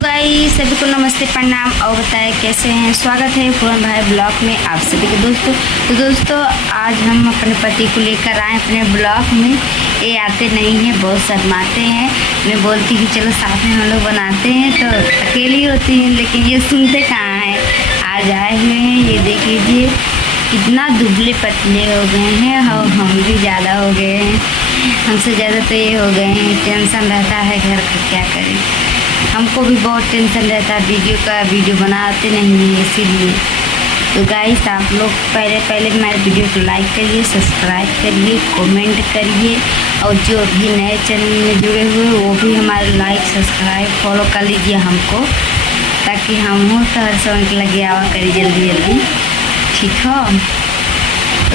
Guys सभी को नमस्ते प्रणाम और बताएं कैसे हैं। स्वागत है पूरन भाई ब्लॉग में आप सभी के दोस्तों। तो दोस्तों आज हम अपने पति को लेकर आए अपने ब्लॉग में। ये आते नहीं हैं, बहुत शर्माते हैं। मैं बोलती कि चलो साथ में हम लोग बनाते हैं तो अकेली होती हैं, लेकिन ये सुनते कहाँ हैं। आज आए हुए हैं, ये देख लीजिए कितना दुबले पतले हो गए हैं और हम भी ज़्यादा हो गए हैं। हमसे ज़्यादा तो ये हो गए हैं। टेंशन रहता है घर का, क्या करें। हमको भी बहुत टेंशन रहता है, वीडियो बनाते नहीं हैं इसीलिए। तो गाइस आप लोग पहले हमारे वीडियो को लाइक करिए, सब्सक्राइब करिए, कमेंट करिए और जो भी नए चैनल में जुड़े हुए वो भी हमारे लाइक सब्सक्राइब फॉलो कर लीजिए हमको, ताकि हम हो तो हर समय के लगे आवा करिए जल्दी जल्दी, ठीक हो।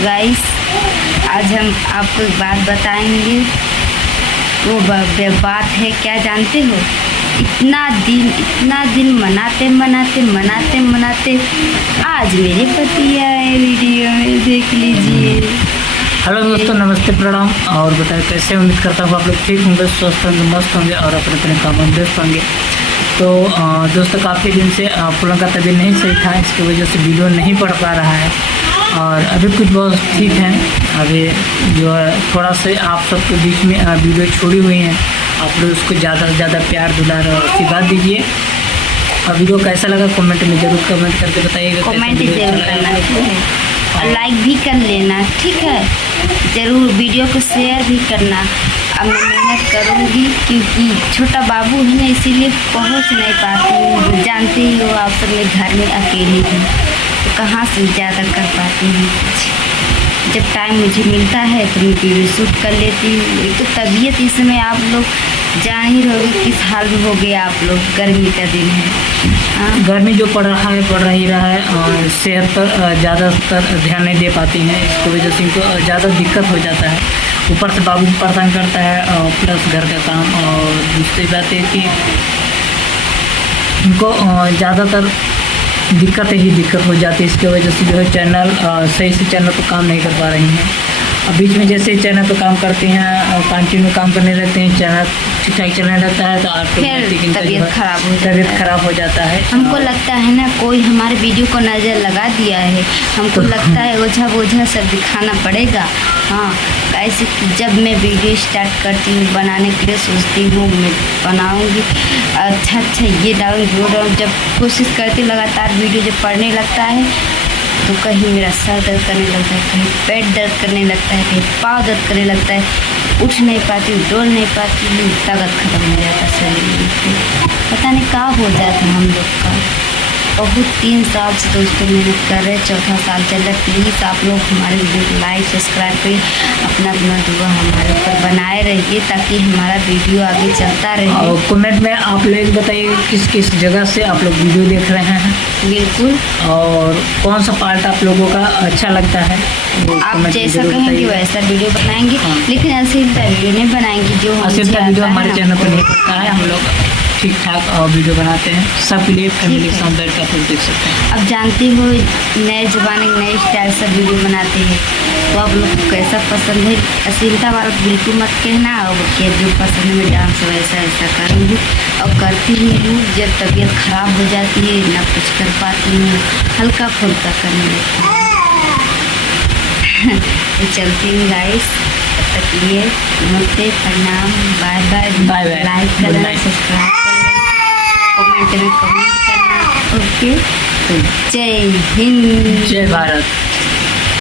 गाइस आज हम आपको एक बात बताएंगे। वो बात है क्या जानते हो, इतना दिन मनाते आज मेरे पति आए वीडियो में, देख लीजिए। हेलो दोस्तों, नमस्ते प्रणाम। और बताएं कैसे, उम्मीद करता हूँ आप लोग ठीक होंगे, स्वस्थ होंगे, मस्त होंगे और अपने अपने काम में व्यस्त होंगे। तो दोस्तों काफ़ी दिन से पुलन का तबीयत नहीं सही था, इसकी वजह से वीडियो नहीं पढ़ पा रहा है। और अभी कुछ बहुत ठीक है। अभी जो है थोड़ा सा आप सबके बीच में वीडियो छोड़ी हुई हैं, आप लोग उसको ज़्यादा से ज़्यादा प्यार दुलार और आशीर्वाद दीजिए। और वीडियो कैसा लगा कमेंट में ज़रूर कमेंट करके बताइएगा। कमेंट जरूर करना, ठीक है, और लाइक भी कर लेना, ठीक है। ज़रूर वीडियो को शेयर भी करना। अब मैं मेहनत करूँगी क्योंकि छोटा बाबू है ना, इसीलिए पहुँच नहीं पाती हूँ। जानते ही हो आप सब, मैं घर में अकेली हूँ तो कहाँ से ज़्यादा कर पाती हूँ कुछ। जब टाइम मुझे मिलता है तो मैं वीडियो शूट कर लेती हूँ। एक तो तबीयत इस समय आप लोग जान ही रहोगे किस हाल में हो गया आप लोग। गर्मी का दिन है, गर्मी जो पड़ रहा है और सेहत पर ज़्यादातर ध्यान नहीं दे पाती हैं, इसकी वजह से इनको ज़्यादा दिक्कत हो जाता है। ऊपर से बाबू परेशान करता है और प्लस घर का काम, और दूसरी बात है कि इनको ज़्यादातर दिक्कत हो जाती है। इसकी वजह से जो है चैनल सही से चैनल पर काम नहीं कर पा रही हैं। अब बीच में जैसे चैनल पर काम करते हैं और कंटिन्यू काम करने लगते हैं, चैनल ठीक ठाक चलने लगता है तो ऑटोमेटिक तबीयत खराब हो जाता है। हमको लगता है ना कोई हमारे वीडियो को नज़र लगा दिया है। हमको लगता है ओझा सब दिखाना पड़ेगा। हाँ, ऐसे जब मैं वीडियो स्टार्ट करती हूँ बनाने के लिए सोचती हूँ मैं बनाऊँगी अच्छा ये डालूँगी वो डालूँगी। जब कोशिश करती लगातार वीडियो जब पढ़ने लगता है तो कहीं मेरा सर दर्द करने लगता है, कहीं पेट दर्द करने लगता है, कहीं पाँव दर्द करने लगता है। उठ नहीं पाती हूँ, डोल नहीं पाती हूँ, ताकत खत्म हो जाता है शरीर में। पता नहीं क्या हो जाता है हम लोग का। बहुत 3 साल से दोस्तों मेहनत कर रहे, 4था साल चल रहा है। प्लीज़ आप लोग हमारे वीडियो को लाइक सब्सक्राइब करिए, अपना दुआ हमारे ऊपर बनाए रहिए ताकि हमारा वीडियो आगे चलता रहे। और कमेंट में आप लोग बताइए किस जगह से आप लोग वीडियो देख रहे हैं। बिल्कुल, और कौन सा पार्ट आप लोगों का अच्छा लगता है, आप जैसा कहेंगे वैसा वीडियो बनाएंगे। लेकिन अश्लीलता वीडियो नहीं बनाएंगे, जो अश्लीलता वीडियो हमारे चैनल पर नहीं करता है। हम लोग ठीक ठाक वीडियो बनाते हैं, सब के लिए फैमिली के साथ बैठ कर आप लोग देख सकते हैं। अब जानती हो नए ज़माने के नए स्टाइल सब वीडियो बनाते हैं, तो आप लोग को कैसा पसंद है। अश्लीलता वाला बिल्कुल मत कहना, और क्या जो पसंद है मैं डांस वैसा ऐसा करूँगी और करती ही हूँ। जब तबीयत ख़राब हो जाती है ना कुछ कर पाती हूँ, हल्का फुल्का करने लगती हूँ। चलती हूँ गाइस, तब तक लिए नमस्ते प्रणाम, बाय बाय। लाइक करना, सब्सक्राइब करना, कमेंट में कमेंट करना। ओके, तो जय हिंद, जय भारत।